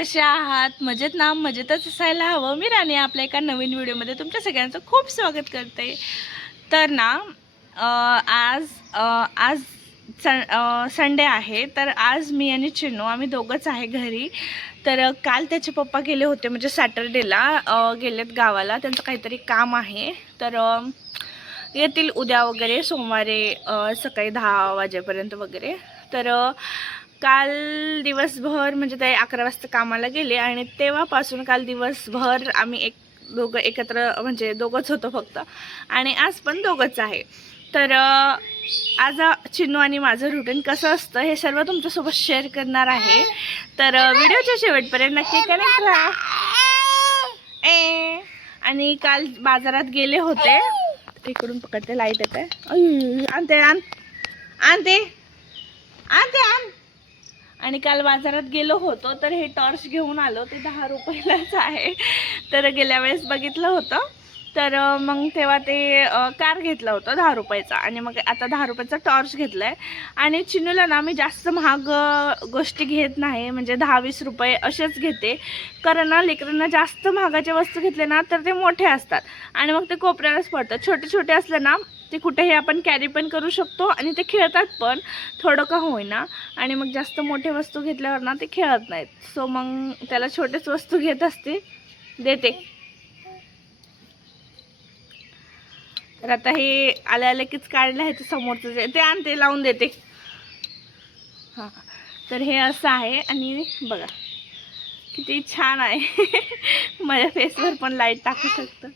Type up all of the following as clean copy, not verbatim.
कशा आहात? मजेत ना? मजेतच असायला हवं. मी राणी आपल्या एका नवीन व्हिडिओमध्ये तुमच्या सगळ्यांचं खूप स्वागत करते. तर ना आज आज संडे आहे. तर आज मी आणि चिनू आम्ही दोघंच आहे घरी. तर काल त्याचे पप्पा गेले होते, म्हणजे सॅटर्डेला गेलेत गावाला. त्यांचं काहीतरी काम आहे. तर येतील उद्या वगैरे, सोमवारी सकाळी 10 वाजेपर्यंत वगैरे. तर काल दिवसभर म्हणजे ते 11 वाजता कामाला गेले आणि तेव्हापासून काल दिवसभर आम्ही दोघं एकत्र, म्हणजे दोघंच होतो फक्त. आणि आज पण दोघंच आहे. तर आज चिन्नू आणि माझं रुटीन कसं असतं हे सर्व तुमच्यासोबत शेअर करणार आहे. तर व्हिडिओच्या शेवटपर्यंत नक्की कनेक्ट राहा. आणि काल बाजारात गेले होते. इकडून पकडते, लाईट येते. आणते आणते आणते आण. आणि काल बाजारात गेलो होतो, तर हे टॉर्च घेऊन आलो. ते 10 रुपयालाच आहे. तर गेल्या वेळेस बघितलं होतं, तर मग तेव्हा ते कार घेतला होता 10 रुपयाचा, आणि मग आता 10 रुपयाचा टॉर्च घेतला आहे. आणि चिनूला ना मी जास्त महाग गोष्टी घेत नाही, म्हणजे 10-20 रुपये असेच घेते. कारण ना लेकरांना जास्त महागाच्या वस्तू घेतले ना तर ते मोठे असतात आणि मग ते कोपऱ्यालाच पडतात. छोटे छोटे असले ना ते कुठेही आपण कॅरी पण करू शकतो आणि ते खेळतात पण थोडं का होईना. आणि मग जास्त मोठे वस्तू घेतल्यावर ना ते खेळत नाहीत. सो मग त्याला छोटेच वस्तू घेत असते, देते. तर आता हे आल्या कीच काढलं आहे ते समोरचं, ते आणते लावून देते. हां, तर हे असं आहे. आणि बघा किती छान आहे. माझ्या फेसवर पण लाईट टाकू शकतं.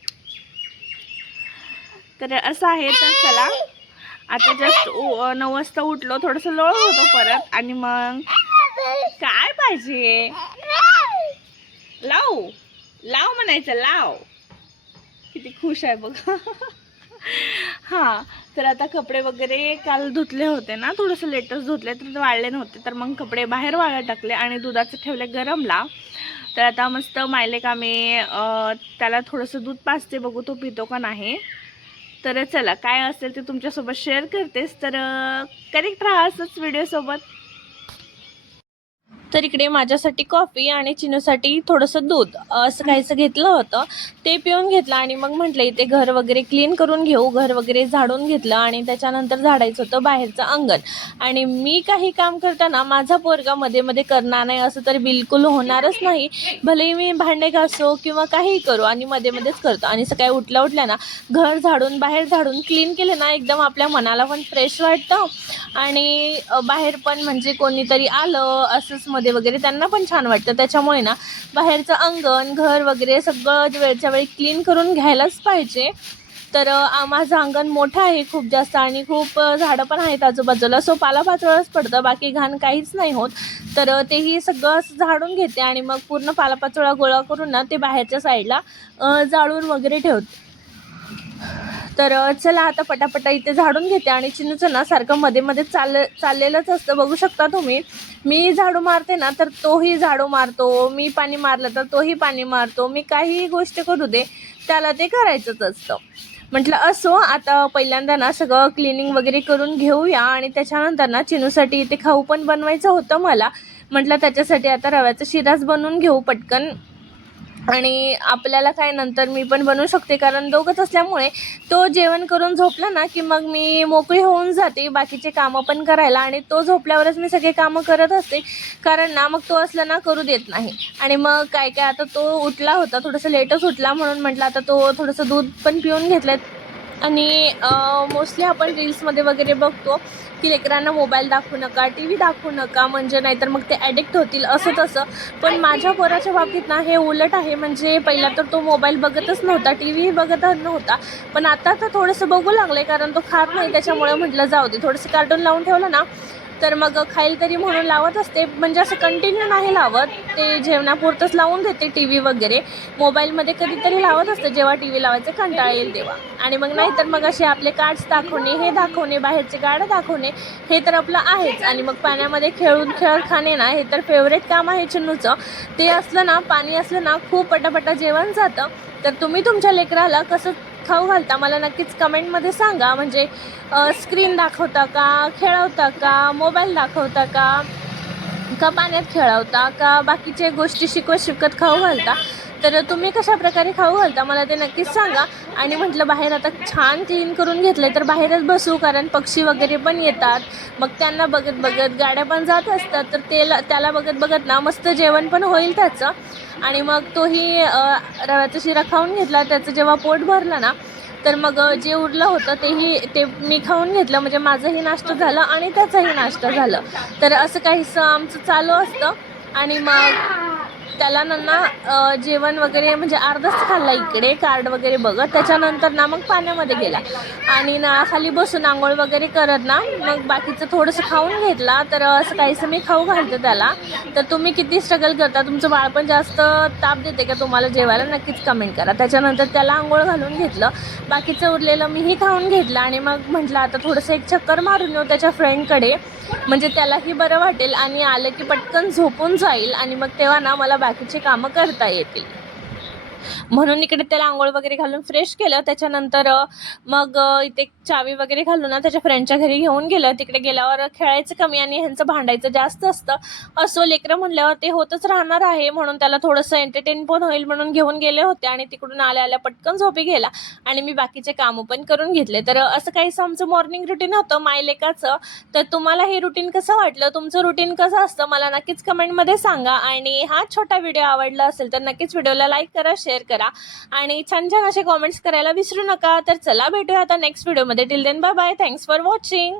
तर असं आहे. तर चला, आता जस्ट 9 वाजता उठलो, थोडंसं लोळ होतो परत. आणि मग काय पाहिजे, लाव लाव म्हणायचं, लाव. किती खुश आहे बघ. हां, तर आता कपडे वगैरे काल धुतले होते ना, थोडंसं लेटच धुतले, तर वाळले नव्हते. तर मग कपडे बाहेर वाळत टाकले आणि दुधाचे ठेवले गरमला. तर आता मस्त मायलेक आम्ही त्याला थोडंसं दूध पाजते, बघू तो पितो का नाही. तर चला, काय असेल ते तुमच्यासोबत शेअर करतेस. तर कनेक्ट राहा असंच व्हिडिओसोबत. तर इकडे माझ्यासाठी कॉफी आणि चिनूसाठी थोडंसं दूध असं काहीसं घेतलं होतं. ते पिऊन घेतलं आणि मग म्हटलं इथे घर वगैरे क्लीन करून घेऊ. घर वगैरे झाडून घेतलं आणि त्याच्यानंतर झाडायचं होतं बाहेरचं अंगण. आणि मी काही काम करताना माझा पोरगा मध्ये मध्ये करणार नाही असं तर बिलकुल होणारच नाही. भलेही मी भांडे घासो किंवा काहीही करू, आणि मध्ये मध्येच करतो. आणि सकाळी उठल्या ना घर झाडून, बाहेर झाडून क्लीन केलं ना एकदम आपल्या मनाला पण फ्रेश वाटतं. आणि बाहेर पण म्हणजे कोणीतरी आलं असंच मध्ये वगैरे त्यांना पण छान वाटतं. त्याच्यामुळे ना बाहेरचं अंगण, घर वगैरे सगळं वेळच्या वेळी क्लीन करून घ्यायलाच पाहिजे. तर माझं अंगण मोठं आहे खूप जास्त, आणि खूप झाडं पण आहेत आजूबाजूला. सो पालापाचोळाच पडतं, बाकी घाण काहीच नाही होत. तर तेही सगळं झाडून घेते आणि मग पूर्ण पालापाचोळा गोळा करून ना ते बाहेरच्या साईडला जाळून वगैरे ठेवते. तर चला, आता पटापटा इथे झाडून घेते. आणि चिनूचं ना सारखं मध्ये मध्ये चाललेलंच असतं, बघू शकता तुम्ही. मी झाडू मारते ना तर तोही झाडू मारतो, मी पाणी मारलं तर तोही पाणी मारतो. मी काहीही गोष्ट करू दे त्याला ते करायचंच असतं. म्हटलं असो, आता पहिल्यांदा ना सगळं क्लिनिंग वगैरे करून घेऊया. आणि त्याच्यानंतर ना चिनूसाठी इथे खाऊ पण बनवायचं होतं मला. म्हटलं त्याच्यासाठी आता रव्याचा शिराच बनवून घेऊ पटकन. आणि आपल्याला काय नंतर मी पण बनवू शकते, कारण दोघंच असल्यामुळे तो जेवण करून झोपला ना की मग मी मोकळी होऊन जाते बाकीचे कामं पण करायला. आणि तो झोपल्यावरच मी सगळे कामं करत असते, कारण ना मग तो असला ना करू देत नाही. आणि मग काय आता तो उठला होता, थोडंसं लेटच उठला, म्हणून म्हटलं आता तो थोडंसं दूध पण पिऊन घेतलं. आणि मोस्टली आपण रील्समध्ये वगैरे बघतो की लेकरांना मोबाईल दाखवू नका, टी व्ही दाखवू नका, म्हणजे नाहीतर मग ते ॲडिक्ट होतील असं तसं. पण माझ्या पोराच्या बाबतीत ना हे उलट आहे. म्हणजे पहिला तर तो मोबाईल बघतच नव्हता, टी व्ही बघतच नव्हता. पण आता तर थोडंसं बघू लागले, कारण तो खात नाही. त्याच्यामुळे म्हटलं जाऊ दे, थोडंसं कार्टून लावून ठेवलं ना तर मग खाईल तरी म्हणून लावत असते. म्हणजे असं कंटिन्यू नाही लावत, ते जेवणापुरतंच लावून देते टी व्ही वगैरे. मोबाईलमध्ये कधीतरी लावत असते जेव्हा टी व्ही लावायचं कंटाळा येईल तेव्हा. आणि मग नाहीतर मग असे आपले कार्ड्स दाखवणे, हे दाखवणे, बाहेरचे गाडं दाखवणे, हे तर आपलं आहेच. आणि मग पाण्यामध्ये खेळ खाणे ना, हे तर फेवरेट काम आहे चिन्नूचं. ते असलं ना, पाणी असलं ना, खूप पटापटा जेवण जातं. तर तुम्ही तुमच्या लेकराला कसं खाऊ घालता मला नक्कीच कमेंटमध्ये सांगा. म्हणजे स्क्रीन दाखवता का, खेळवता का, मोबाईल दाखवता का, का पाण्यात खेळवता का बाकीच्या गोष्टी शिकवत खाऊ घालता, तर तुम्ही कशा प्रकारे खाऊ घालता मला ते नक्कीच सांगा. आणि म्हटलं बाहेर आता छान क्लीन करून घेतलं तर बाहेरच बसू, कारण पक्षी वगैरे पण येतात, मग त्यांना बघत बघत गाड्या पण जात असतात, तर त्याला बघत बघत ना मस्त जेवण पण होईल त्याचं. आणि मग तोही रव्याचा शिरा खाऊन घेतला. त्याचं जेव्हा पोट भरलं ना, तर मग जे उरलं होतं ते मी खाऊन घेतलं. म्हणजे माझंही नाश्ता झालं आणि त्याचाही नाश्ता झालं. तर असं काहीसं आमचं चालू असतं. आणि मग त्याला जेवण वगैरे म्हणजे अर्धच खाल्ला इकडे कार्ड वगैरे बघत. त्याच्यानंतर ना मग पाण्यामध्ये गेला आणि ना खाली बसून आंघोळ वगैरे करत ना मग बाकीचं थोडंसं खाऊन घेतला. तर असं काहीसं मी खाऊ घालते त्याला. तर तुम्ही किती स्ट्रगल करता, तुमचं बाळ पण जास्त ताप देते का तुम्हाला जेवायला, नक्कीच कमेंट करा. त्याच्यानंतर त्याला आंघोळ घालून घेतलं, बाकीचं उरलेलं मीही खाऊन घेतलं. आणि मग म्हटलं आता थोडंसं एक चक्कर मारून येऊ त्याच्या फ्रेंडकडे, म्हणजे त्यालाही बरं वाटेल आणि आलं की पटकन झोपून जाईल आणि मग तेव्हा ना मला बाकीचे कामं करता येतील. म्हणून इकडे त्याला आंघोळ वगैरे घालून फ्रेश केलं. त्याच्यानंतर मग इथे चावी वगैरे घालून ना त्याच्या फ्रेंडच्या घरी घेऊन गेलं. तिकडे गेल्यावर खेळायचं कमी आणि ह्यांचं भांडायचं जास्त असतं. असो, लेकरं म्हणल्यावर ते होतच राहणार आहे, म्हणून त्याला थोडंसं एंटरटेन पण होईल म्हणून घेऊन गेले होते. आणि तिकडून आल्या पटकन झोपी गेला आणि मी बाकीचे कामं पण करून घेतले. तर असं काहीसं आमचं मॉर्निंग रुटीन होतं मायलेकाचं. तर तुम्हाला हे रुटीन कसं वाटलं, तुमचं रुटीन कसं असतं मला नक्कीच कमेंटमध्ये सांगा. आणि हा छोटा व्हिडिओ आवडला असेल तर नक्कीच व्हिडिओला लाईक करा, शेअर करा आणि छान छान असे कॉमेंट्स करायला विसरू नका. तर चला भेटूया आता नेक्स्ट व्हिडिओमध्ये. Till then bye bye. Thanks for watching.